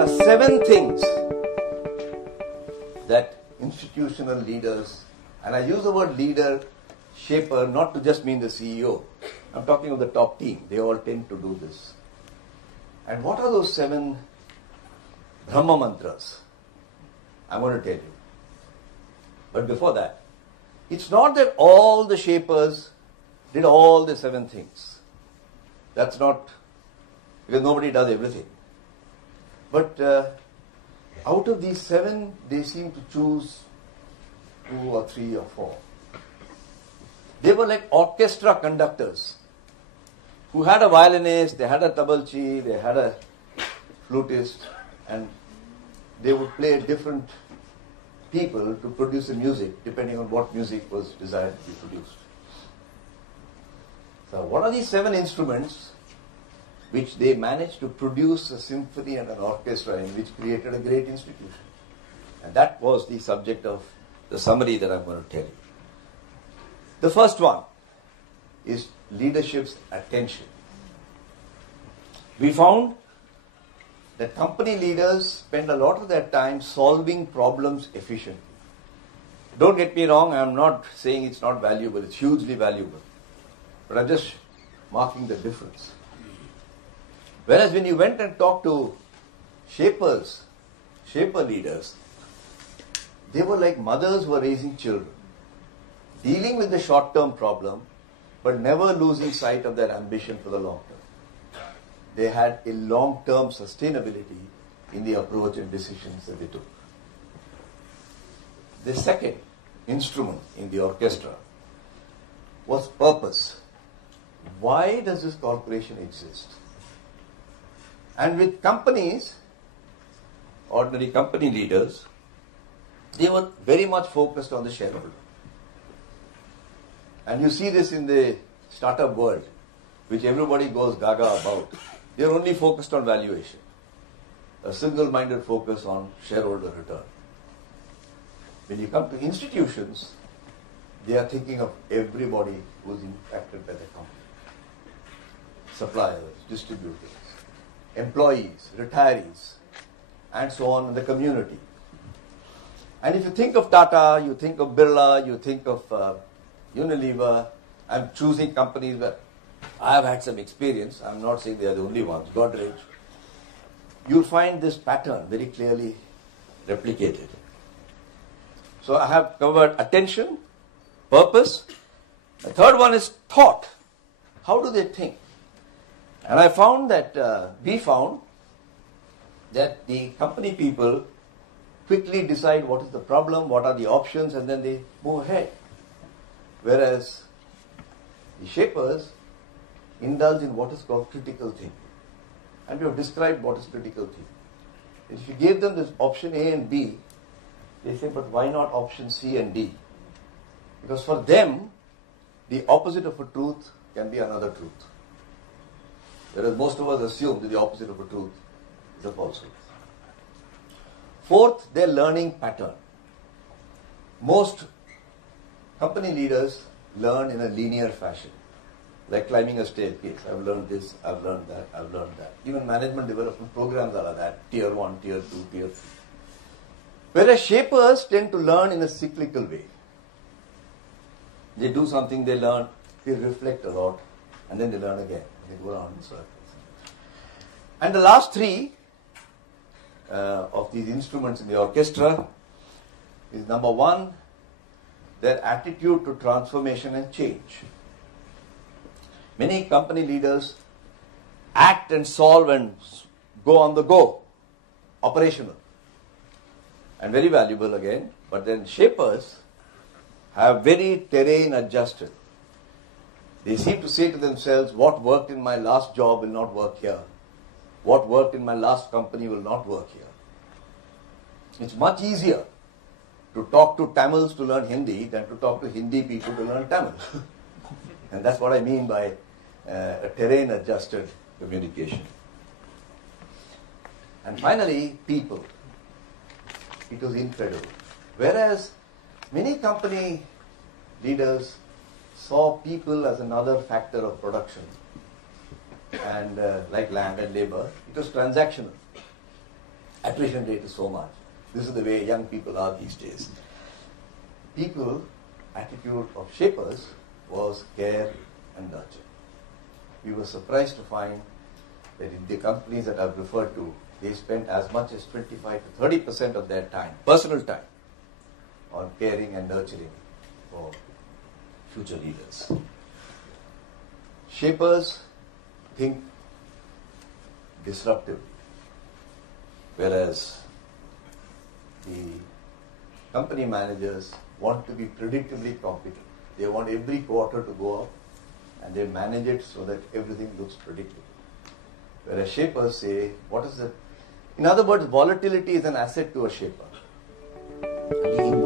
are 7 things that institutional leaders, and I use the word leader, shaper, not to just mean the CEO. I'm talking of the top team. They all tend to do this. And what are those 7 Brahma mantras? I'm going to tell you. But before that, it's not that all the shapers did all the 7 things. That's not, because nobody does everything. But out of these 7, they seem to choose 2 or 3 or 4. They were like orchestra conductors who had a violinist, they had a tablachi, they had a flutist, and they would play different people to produce the music depending on what music was desired to be produced. So what are these 7 instruments which they managed to produce a symphony and an orchestra in, which created a great institution? And that was the subject of the summary that I'm going to tell you. The first one is leadership's attention. We found that company leaders spend a lot of their time solving problems efficiently. Don't get me wrong, I'm not saying it's not valuable, it's hugely valuable. But I'm just marking the difference. Whereas when you went and talked to shaper leaders, they were like mothers who were raising children, dealing with the short-term problem, but never losing sight of their ambition for the long term. They had a long-term sustainability in the approach and decisions that they took. The second instrument in the orchestra was purpose. Why does this corporation exist? And with companies, ordinary company leaders, they were very much focused on the shareholder. And you see this in the startup world, which everybody goes gaga about. They're only focused on valuation. A single-minded focus on shareholder return. When you come to institutions, they are thinking of everybody who's impacted by the company. Suppliers, distributors, employees, retirees, and so on in the community. And if you think of Tata, you think of Birla, you think of Unilever, I'm choosing companies where I have had some experience. I'm not saying they are the only ones. Godrej. You'll find this pattern very clearly replicated. So I have covered attention, purpose. The third one is thought. How do they think? And I found that, we found that the company people quickly decide what is the problem, what are the options, and then they move ahead. Whereas the shapers indulge in what is called critical thinking. And we have described what is critical thinking. If you gave them this option A and B, they say, but why not option C and D? Because for them, the opposite of a truth can be another truth. Whereas most of us assume that the opposite of a truth is a falsehood. Fourth, their learning pattern. Most company leaders learn in a linear fashion, like climbing a staircase. I've learned this, I've learned that, I've learned that. Even management development programs are like that, tier 1, tier 2, tier 3. Whereas shapers tend to learn in a cyclical way. They do something, they learn, they reflect a lot, and then they learn again. They go around in circles. And the last 3 of these instruments in the orchestra is number 1, their attitude to transformation and change. Many company leaders act and solve and go on the go, operational, and very valuable again. But then shapers have very terrain adjusted. They seem to say to themselves, what worked in my last job will not work here. What worked in my last company will not work here. It's much easier to talk to Tamils to learn Hindi than to talk to Hindi people to learn Tamil. And that's what I mean by a terrain adjusted communication. And finally, people. It was incredible. Whereas many company leaders saw people as another factor of production, and like land and labor, it was transactional. Attrition rate is so much. This is the way young people are these days. People, attitude of shapers was care and nurture. We were surprised to find that in the companies that I've referred to, they spent as much as 25 to 30% of their time, personal time, on caring and nurturing for future leaders. Shapers think disruptively, whereas the company managers want to be predictably competent. They want every quarter to go up and they manage it so that everything looks predictable. Whereas shapers say, what is the... In other words, volatility is an asset to a shaper. And he